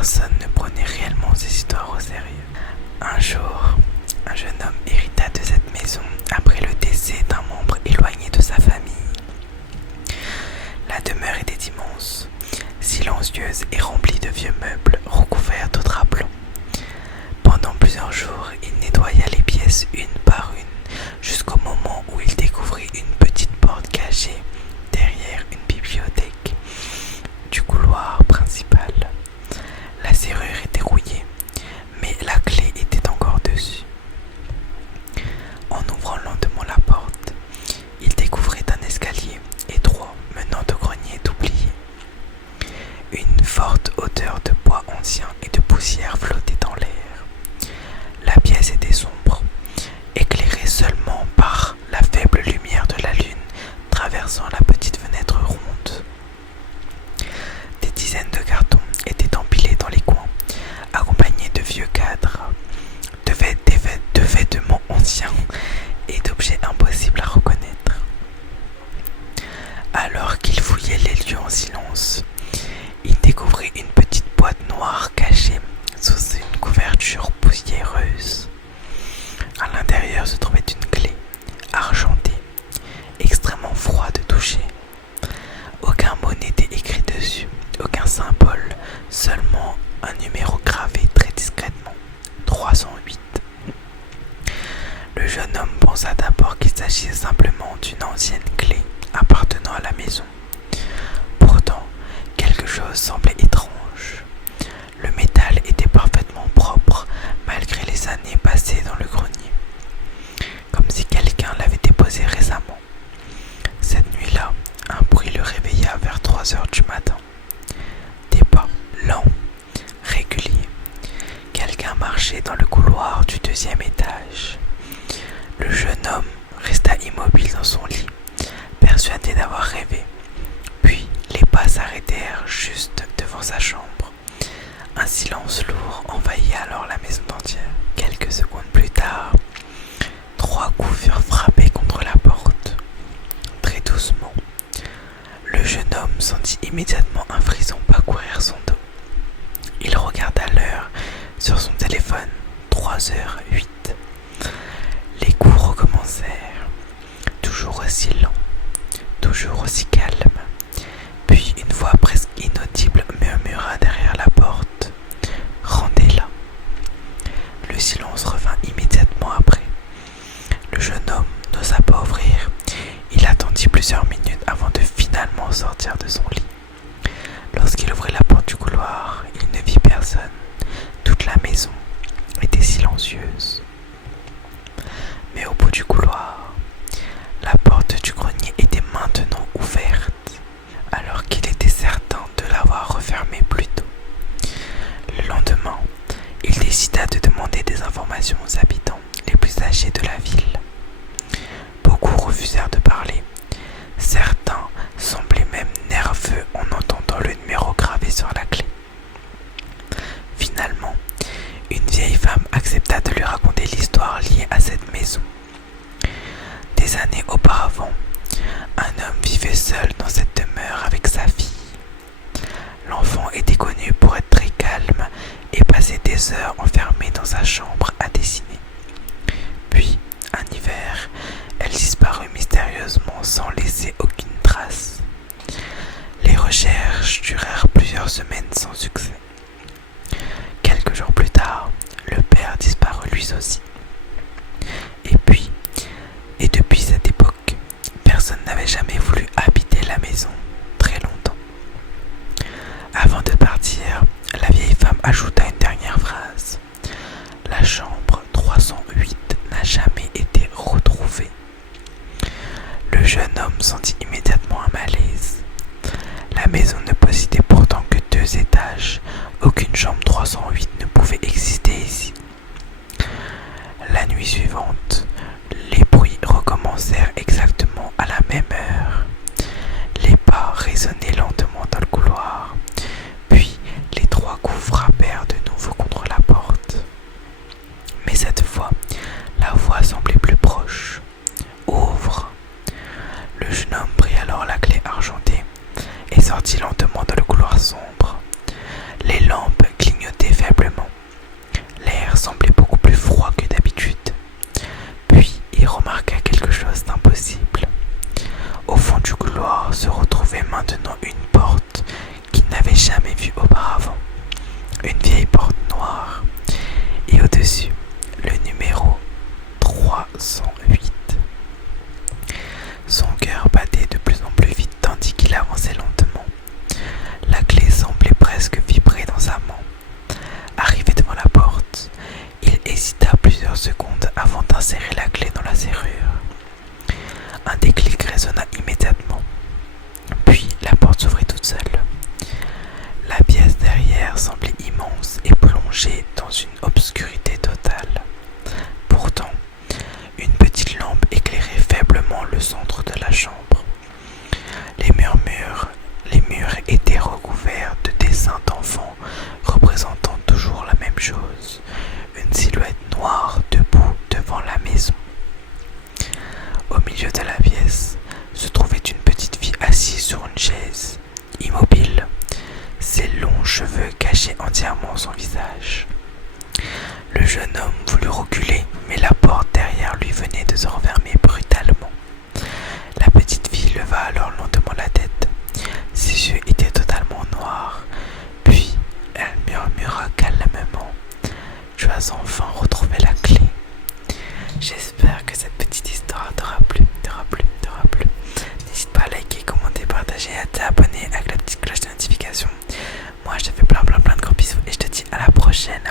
personne ne prenait réellement ces histoires au sérieux. Un jour, un jeune homme hérita de cette maison après le décès d'un membre éloigné de sa famille. La demeure était immense, silencieuse et remplie de vieux meubles recouverts de draps blancs. Pendant plusieurs jours, il nettoya les pièces une par une, jusqu'au moment où il découvrit une petite porte cachée derrière une bibliothèque du couloir principal. La serrure était rouillée, mais la clé était encore dessus. En ouvrant lentement la porte, il découvrit un escalier étroit menant au grenier d'oubliés. Une forte odeur de bois ancien et de poussière flottait dans l'air. La pièce était sombre, éclairée seulement par la faible lumière de la lune traversant la petite fenêtre ronde. Des dizaines de cartons étaient empilés dans les coins, accompagnés de vieux cadres, de vêtements anciens et d'objets impossibles à reconnaître. Alors qu'il fouillait les lieux en silence, il découvrit une petite boîte noire cachée sous une couverture poussiéreuse. À l'intérieur se trouvait une clé argentée, extrêmement froide de toucher. Aucun mot n'était écrit dessus, aucun symbole, seulement un numéro gravé très discrètement, 308. Le jeune homme pensa d'abord qu'il s'agissait simplement d'une ancienne clé appartenant à la maison. Pourtant, quelque chose semblait étrange. Le métal était parfaitement propre malgré les années passées dans le grenier, comme si quelqu'un l'avait déposé récemment. Cette nuit-là, un bruit le réveilla vers 3 heures du matin. Des pas lents, réguliers. Quelqu'un marchait dans le couloir du 2e étage. Le jeune homme resta immobile dans son lit, persuadé d'avoir rêvé. Puis les pas s'arrêtèrent juste devant sa chambre. Un silence lourd envahit alors la maison entière. Quelques secondes plus tard, 3 coups furent frappés contre la porte. Très doucement, le jeune homme sentit immédiatement un frisson parcourir son dos. Il regarda l'heure sur son téléphone, 3h08. Les coups recommencèrent, toujours aussi lents, toujours aussi calmes. Puis une voix presque inaudible murmura derrière la porte. « Rendez-la !» Le silence revint immédiatement après. Le jeune homme n'osa pas ouvrir. Il attendit plusieurs minutes avant de finalement sortir de son lit. Lorsqu'il ouvrit la porte du couloir, il ne vit personne. Toute la maison était silencieuse. Mais au bout du couloir, la porte du grenier était maintenant ouverte, alors qu'il était certain de l'avoir refermée plus tôt. Le lendemain, il décida de demander des informations aux habitants les plus âgés de la ville. Beaucoup refusèrent de parler. Certains semblaient même nerveux en entendant le numéro gravé sur la clé. Finalement, une vieille femme accepta de lui raconter l'histoire liée à cette maison. Des années auparavant, un homme vivait seul dans cette demeure avec sa fille. L'enfant était connu pour être très calme et passait des heures enfermée dans sa chambre à dessiner. Puis, un hiver, elle disparut mystérieusement sans laisser aucune trace. Les recherches durèrent plusieurs semaines sans succès. Quelques jours plus tard, le père disparut lui aussi. Et depuis cette époque, personne n'avait jamais voulu habiter la maison très longtemps. Avant de partir, la vieille femme ajouta une dernière phrase. La chambre 308 n'a jamais été retrouvée. Le jeune homme sentit immédiatement un malaise. La maison ne possédait pourtant que 2 étages. Aucune chambre 308 ne pouvait exister ici. La nuit suivante, les bruits recommencèrent exactement à la même heure. Les pas résonnaient lentement dans le couloir. Puis, les 3 coups frappèrent de nouveau contre la porte. Mais cette fois, la voix semblait plus proche. « Ouvre !» Le jeune homme prit alors la clé argentée et sortit lentement dans le couloir sombre. Les lampes clignotaient serrer la clé dans la serrure. Un déclic résonna immédiatement. Puis la porte s'ouvrit toute seule. La pièce derrière semblait immense et plongée dans une obscurité totale. Pourtant, une petite lampe éclairait faiblement le centre de la chambre. Les murs étaient recouverts de dessins d'enfants représentant toujours la même chose, une silhouette noire debout devant la maison. Au milieu de la pièce se trouvait une petite fille assise sur une chaise, immobile. Ses longs cheveux cachaient entièrement son visage. Le jeune homme voulut reculer, mais la porte derrière lui venait de se refermer brutalement. La petite fille leva alors lentement la tête. Ses yeux étaient totalement noirs. Puis, elle murmura calmement: « Tu as enfin retrouvé la clé. » J'espère que cette petite histoire t'aura plu. N'hésite pas à liker, commenter, partager et à t'abonner avec la petite cloche de notification. Moi, je te fais plein de gros bisous et je te dis à la prochaine.